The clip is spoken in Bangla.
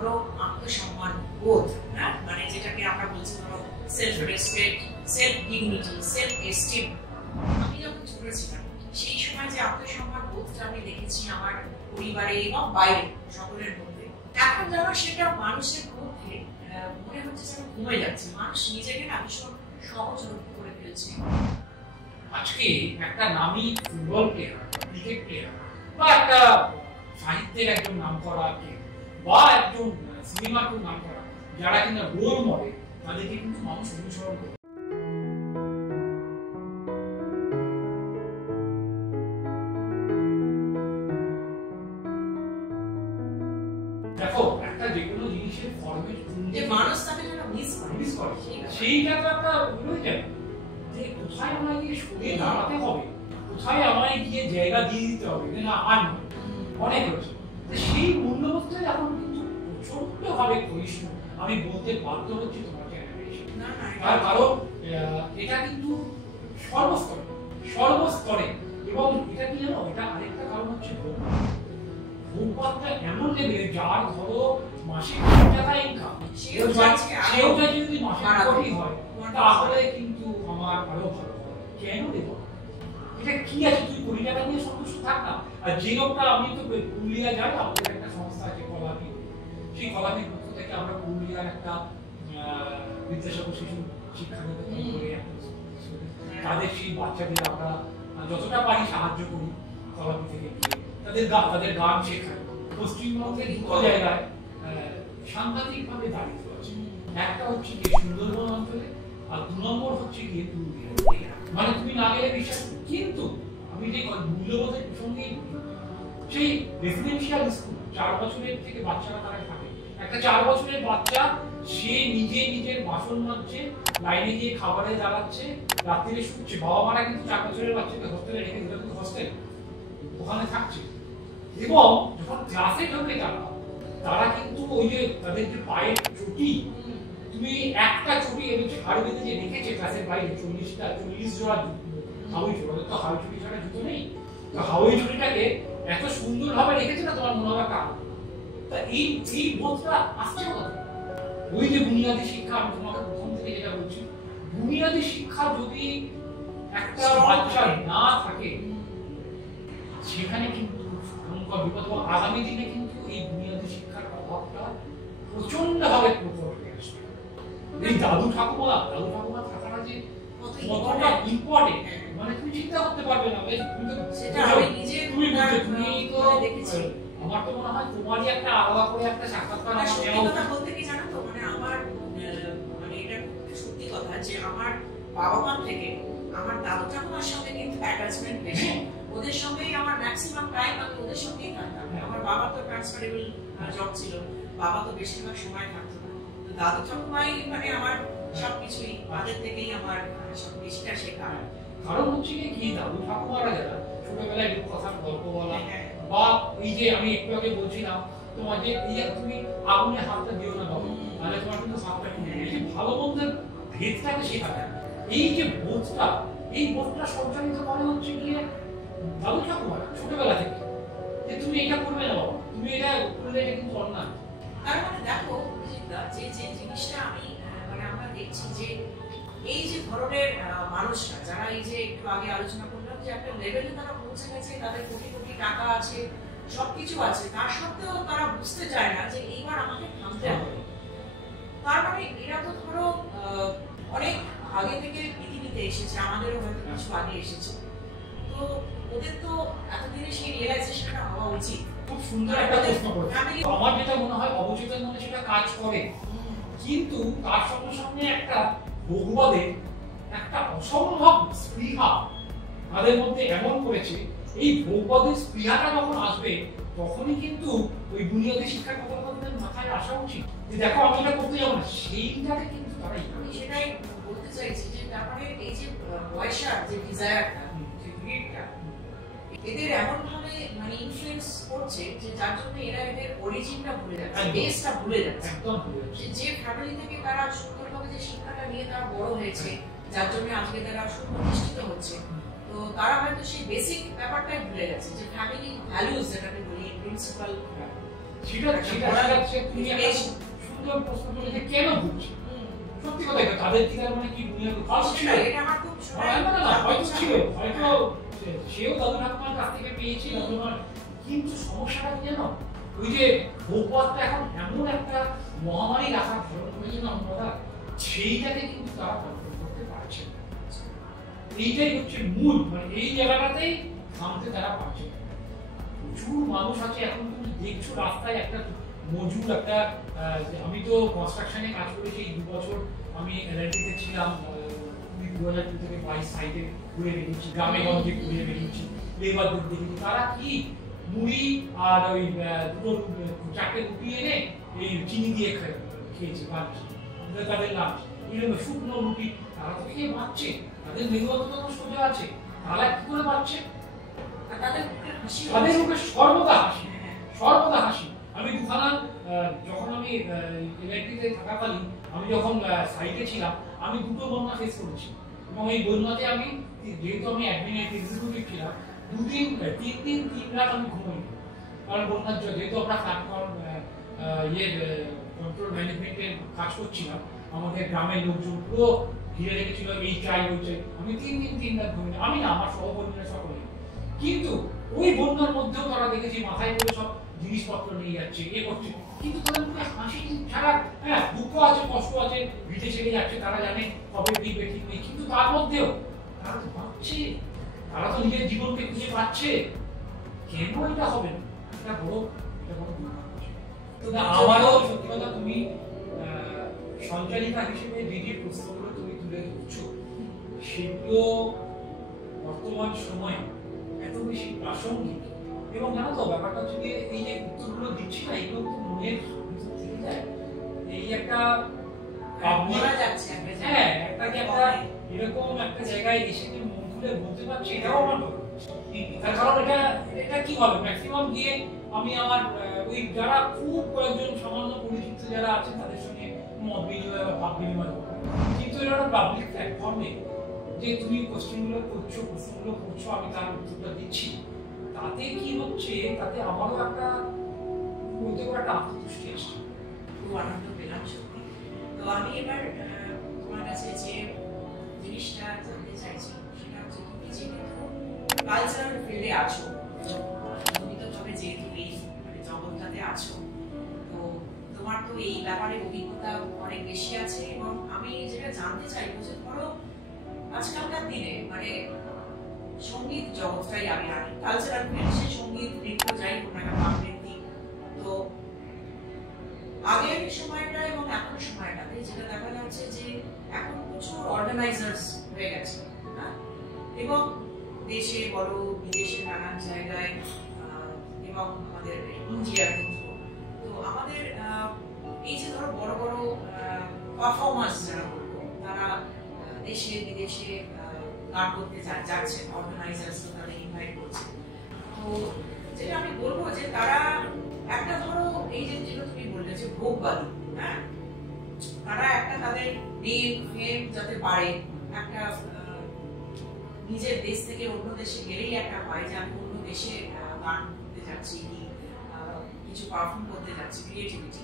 ধরো আত্মসম্মান বোধ, হ্যাঁ, মানে যেটাকে আমরা বলছি ধরো self respect, self dignity, self esteem, আমি যখন ছোট ছিলাম সেই সময় যে আত্মসম্মান বোধটা আমি দেখেছি আমার পরিবারে এবং বাইরে সকলের মধ্যে, এখন যেন সেটা মানুষের মধ্যে মনে হচ্ছে যেন কমে যাচ্ছে। মানুষ নিজেকে না ভীষণ সহজ করে ফেলছে। আজকে একটা নামী ফুটবল প্লেয়ার, ক্রিকেট প্লেয়ার, বা একটা সাহিত্যের একজন নাম করা বা একজন সিনেমার নাম করা, যারা কিনা রোল মডেল, তাদেরকে কিন্তু মানুষ অনুসরণ করে। দেখো, একটা যে কোনো জিনিসের ফরম্যাট যে মানুষ তাকে যেন মিস করে, সেইটা তো একটা রয়ে যাবে যে কোথায় আমায় গিয়ে সরে দাঁড়াতে হবে, কোথায় আমায় গিয়ে জায়গা দিয়ে দিতে হবে, না আর নয়, অনেক হচ্ছে। সেই মূল্যবোধটা এখন কিন্তু প্রচন্ড ভাবে ক্ষয়িষ্ণু, আমি বলতে বাধ্য হচ্ছি তোমার জেনারেশন। তার কারণ এটা কিন্তু সর্বস্তরে এবং এটা কি জানো, এটা আরেকটা কারণ হচ্ছে ভোগবাদটা এমন লেভেলে, যার ধরো মাসে 1 টাকা ইনকাম, সেও যদি মাসে 1 কোটি হয়, তাহলে কিন্তু আমার আরো ভালো হয়। কেন দেব? এটা কি আছে, তুই 1 কোটি টাকা নিয়ে সন্তুষ্ট থাক না। আর যে লোকটা, আমি তো পুরুলিয়া যাই, আমাদের একটা সংস্থা আছে কলাপি, সেই কলাপির পক্ষ থেকে আমরা পুরুলিয়ার একটা বিদ্যাসাগর শিশু শিক্ষা নিকেতন করে তাদের সেই বাচ্চাদের আমরা যতটা পারি সাহায্য করি, কলাপি থেকে তাদের গান শেখায়। পশ্চিমবঙ্গের 2 জায়গায় সাংঘাতিক ভাবে দারিদ্র আছে। একটা হচ্ছে গিয়ে সুন্দরবন অঞ্চলে, আর 2 নম্বর হচ্ছে গিয়ে পুরুলিয়া। মানে তুমি না গেলে বিশ্বাস। কিন্তু আমি যে মূল্যবোধের প্রসঙ্গে সেই রেসিডেন্সিয়াল স্কুল 4 বছরের থেকে বাচ্চারা তারা থাকে, একটা 4 বছরের বাচ্চা সে নিজের বাসন মাজছে, লাইনে গিয়ে খাবারে দাঁড়াচ্ছে, রাত্রিরে শুচ্ছে। বাবা মারা কিন্তু 4 বছরের বাচ্চাকে হোস্টেলে রেখে দিল, কিন্তু হোস্টেল ওখানে থাকছে। এবং যখন ক্লাসে ঢোকে তারা কিন্তু ওই যে তাদের যে পায়ের চটি, তুমি একটা চটি এর ঝাড় বেঁধে যে রেখেছে ক্লাসের বাইরে 40 জোড়া হাওয়াই চটি, ওদের তো হাওয়াই চটি ছাড়া জুতো নেই, তো হাওয়াই চটিটাকে এত সুন্দর ভাবে রেখেছে না, তোমার মনে হবে কার। তা এই বোধটা আসছে না। ওই যে বুনিয়াদী শিক্ষা, আমি তোমাকে প্রথম থেকে যেটা বলছি, বুনিয়াদী শিক্ষা যদি একটা বাচ্চা না থাকে, সেখানে কিন্তু বিপদ। আগামী দিনে কিন্তু এই বুনিয়াদী শিক্ষার অভাবটা প্রচন্ড ভাবে প্রকট হয়ে আসবে। এই দাদু ঠাকুমা থাকাটা যে কতটা ইম্পর্টেন্ট, মানে তুমি চিন্তা করতে পারবে না। আমার তো মনে হয় তোমারই একটা আলাদা করে একটা সাক্ষাৎকার বলতে কি জানো তো, মানে আমার মানে এটা সত্যি কথা যে আমার বাবা মা থেকে আমার দাদু ঠাকুমার সঙ্গে কিন্তু অ্যাটাচমেন্ট বেশি। ওদের সঙ্গেই আমার ম্যাক্সিমাম টাইম আমি ওদের সঙ্গেই থাকতাম। আমার বাবা তো ট্রান্সফারেবল জব ছিল, বাবা তো বেশিরভাগ সময় থাকতো না। তো দাদু ঠাকুমাই মানে আমার সবকিছুই, তাদের থেকেই আমার সব বেশিটা শেখা। কারণ হচ্ছে কি, দাদু ঠাকুমারা যারা ছোটবেলায় রূপকথার গল্প বলা, বা এই যে আমি একটু আগে বলছিলাম তোমার যে এই যে তুমি আগুনে হাতটা দিও না বাবু, তাহলে তোমার কিন্তু হাতটা পুড়ে যাবে, এই ভালো মন্দের ভেদটাকে শেখাটা, এই যে বোধটা, এই বোধটা সঞ্চালিত করে হচ্ছে গিয়ে দাদু ঠাকুমারা ছোটবেলা থেকে, যে তুমি এটা করবে না বাবা, তুমি এটা করলে এটা কিন্তু অন্যায়। তার মানে দেখো যে জিনিসটা আমি মানে আমরা দেখছি যে এই যে ধরনের মানুষরা, যারা এই যে একটু আগে আলোচনা করলাম যে একটা লেভেলে তারা পৌঁছে গেছে, তাদের কোটি কোটি টাকা আছে, সবকিছু আছে, তার সত্ত্বেও তারা বুঝতে চায় না যে এইবার আমাকে থামতে হবে। তার মানে এরা তো ধরো অনেক আগে থেকে পৃথিবীতে এসেছে, আমাদেরও হয়তো কিছু আগে এসেছে, তো ওদের তো এতদিনে সেই রিয়েলাইজেশনটা হওয়া উচিত। খুব সুন্দর একটা প্রশ্ন করেছে। আমার যেটা মনে হয় অবচেতন মনে সেটা কাজ করে, কিন্তু তার সঙ্গে সঙ্গে একটা ভোগবাদের একটা অসম্ভব স্পৃহা তাদের মধ্যে এমন করেছে, এই ভোগবাদের স্পৃহাটা যখন আসবে তখনই কিন্তু ওই বুনিয়াদী শিক্ষার কথা তাদের মাথায় আসা উচিত, যে দেখো আমি এটা করতে যাবো না, সেইটাকে কিন্তু তারাই। আমি সেটাই বলতে চাইছি যে তারপরে এই যে পয়সার যে ডিজায়ারটা, যে গ্রিডটা এদের এমন ভাবে মানে ইনফ্লুয়েন্স করছে যে যার জন্য এরা এদের অরিজিনটা ভুলে যাচ্ছে, বেসটা ভুলে যাচ্ছে। একদম ভুলে যাচ্ছে। যে ফ্যামিলি থেকে তারা সুন্দরভাবে যে শিক্ষাটা নিয়ে তারা বড় হয়েছে, যার জন্য আজকে তারা সুপ্রতিষ্ঠিত হচ্ছে, তো তারা হয়তো সেই বেসিক ব্যাপারটাই ভুলে গেছে, যে ফ্যামিলি ভ্যালুজ যেটাকে বলি, প্রিন্সিপাল সেটা তুমি একটা সুন্দর প্রশ্ন করলে যে কেন ঘুরছে, সত্যি কথা এটা তাদের কি তার মানে কি দুনিয়াতে ভালো ছিল, এটা আমার খুব হয়তো ছিল, হয়তো সেও দাদু ঠাকুমার কাছ থেকে পেয়েছে, কিন্তু সমস্যাটা কি জানো, ওই যে ভোগবাদটা এখন এমন একটা মহামারী রাখার ধরন হয়েছে না আমরা, সেইটাকে কিন্তু তারা কন্ট্রোল করতে পারছে না। এইটাই হচ্ছে মূল, মানে এই জায়গাটাতেই থামতে তারা পারছে না। প্রচুর মানুষ আছে এখন, তুমি দেখছো রাস্তায় একটা মজুর একটা, আমি তো কনস্ট্রাকশনে কাজ করেছি এই 2 বছর, আমি এলআইটিতে ছিলাম, 2002 থেকে 22 সাইডে ঘুরে বেরিয়েছি, গ্রামে গঞ্জে ঘুরে বেরিয়েছি, লেবারদের দেখেছি তারা কি মুড়ি আর ওই 2-4টে রুটি এনে এই চিনি দিয়ে খেয়েছে লাঞ্চ, তাদের লাঞ্চ এরকম শুকনো রুটি, তারা তো খেয়ে বাঁচছে, তাদের মেরুদণ্ড তো সোজা আছে, তারা কি করে বাঁচছে, তাদের মুখে সর্বদা হাসি, সর্বদা হাসি। আমি দুখানা যখন আমি এলআইটিতে থাকাকালীন আমি যখন সাইটে ছিলাম, আমি 2টো বন্যা ফেস করেছি, এবং এই বন্যাতে আমি যেহেতু আমি এক্সিকিউটিভ ছিলাম, 2 দিন 3 দিন 3 রাত আমি ঘুমাইনি, কারণ বন্যার যেহেতু আমরা কন্ট্রোল ম্যানেজমেন্টের কাজ করছিলাম, আমাদের গ্রামের লোকজন পুরো ঘিরে রেখেছিল, এই চাই ওই চাই, আমি 3 দিন 3 রাত ঘুমাইনি, আমি না আমার সহকর্মীরা সকলে, কিন্তু ওই বন্যার মধ্যেও তারা দেখেছি মাথায় করে সব জিনিসপত্র নিয়ে যাচ্ছে, এ করছে, কিন্তু তাদের মুখে হাসি ছাড়া, হ্যাঁ দুঃখ আছে, কষ্ট আছে, ভিটে ছেড়ে যাচ্ছে, তারা জানে কবে দিবে ঠিক নেই, কিন্তু তার মধ্যেও তারা তো পাচ্ছে, তারা তো নিজের জীবনকে খুঁজে পাচ্ছে, কেন এটা হবে না, এটা বড় আমারও সত্যি কথা, তুমি সঞ্চালিকা হিসেবে যে প্রশ্নগুলো তুমি তুলে ধরছো, সেগুলো বর্তমান সময়ে এত বেশি প্রাসঙ্গিক, এবং জানো তো ব্যাপারটা হচ্ছে যে এই যে উত্তরগুলো দিচ্ছি না, এগুলো তো মনের এই একটা হ্যাঁ একটা এরকম একটা জায়গায় এসে যে মন খুলে বলতে পারছি, এটাও আমার তার কারণ এটা কি হবে, ম্যাক্সিমাম গিয়ে আমি আমার ওই যারা খুব কয়েকজন সামান্য পরিচিত যারা আছেন তাদের সঙ্গে মত বিনিময় বা ভাব বিনিময় করবো, কিন্তু এটা একটা পাবলিক প্ল্যাটফর্মে যে তুমি প্রশ্নগুলো করছো, আমি তার উত্তরটা দিচ্ছি, তাতে কি হচ্ছে, তাতে আমারও একটা বলতে পারো একটা আত্মতুষ্টি আসছে, খুব আনন্দ পেলাম সত্যি। তো আমি এবার তোমার কাছে যে জিনিসটা জানতে চাইছি সেটা হচ্ছে, তুমি যেহেতু কালচারাল ফিল্ডে আছো, নিয়মিতভাবে যেহেতু এই জগৎটাতে আছো, তো তোমার তো এই ব্যাপারে অভিজ্ঞতা অনেক বেশি আছে, এবং আমি যেটা জানতে চাইবো যে ধরো আজকালকার দিনে মানে সঙ্গীত জগৎটাই আমি আনি, কালচারাল ফিল্ড, সে সঙ্গীত নৃত্য যাই হোক না কেন, আবৃত্তি, তো আগের সময়টা এবং এখন সময়টাতে যেটা দেখা যাচ্ছে যে এখন প্রচুর অর্গানাইজার্স হয়ে গেছে, এবং দেশে বড় বিদেশে নানান জায়গায়, এবং আমাদের ইন্ডিয়ার মধ্যে, তো আমাদের এই যে ধরো বড় বড় পারফরমার্স যারা বলবো, তারা দেশে বিদেশে গান করতে যাচ্ছেন, অর্গানাইজার্স তাদের ইনভাইট করছে, তো যেটা আমি বলবো যে তারা একটা ধরো এই যে যেটা তুমি বললে যে ভোগবাদী, হ্যাঁ, তারা একটা তাদের নেম ফেম যাতে পারে, একটা নিজের দেশ থেকে অন্য দেশে গেলেই একটা পায় যে আমি অন্য দেশে গান করতে যাচ্ছি, কি কিছু পারফর্ম করতে যাচ্ছি, ক্রিয়েটিভিটি,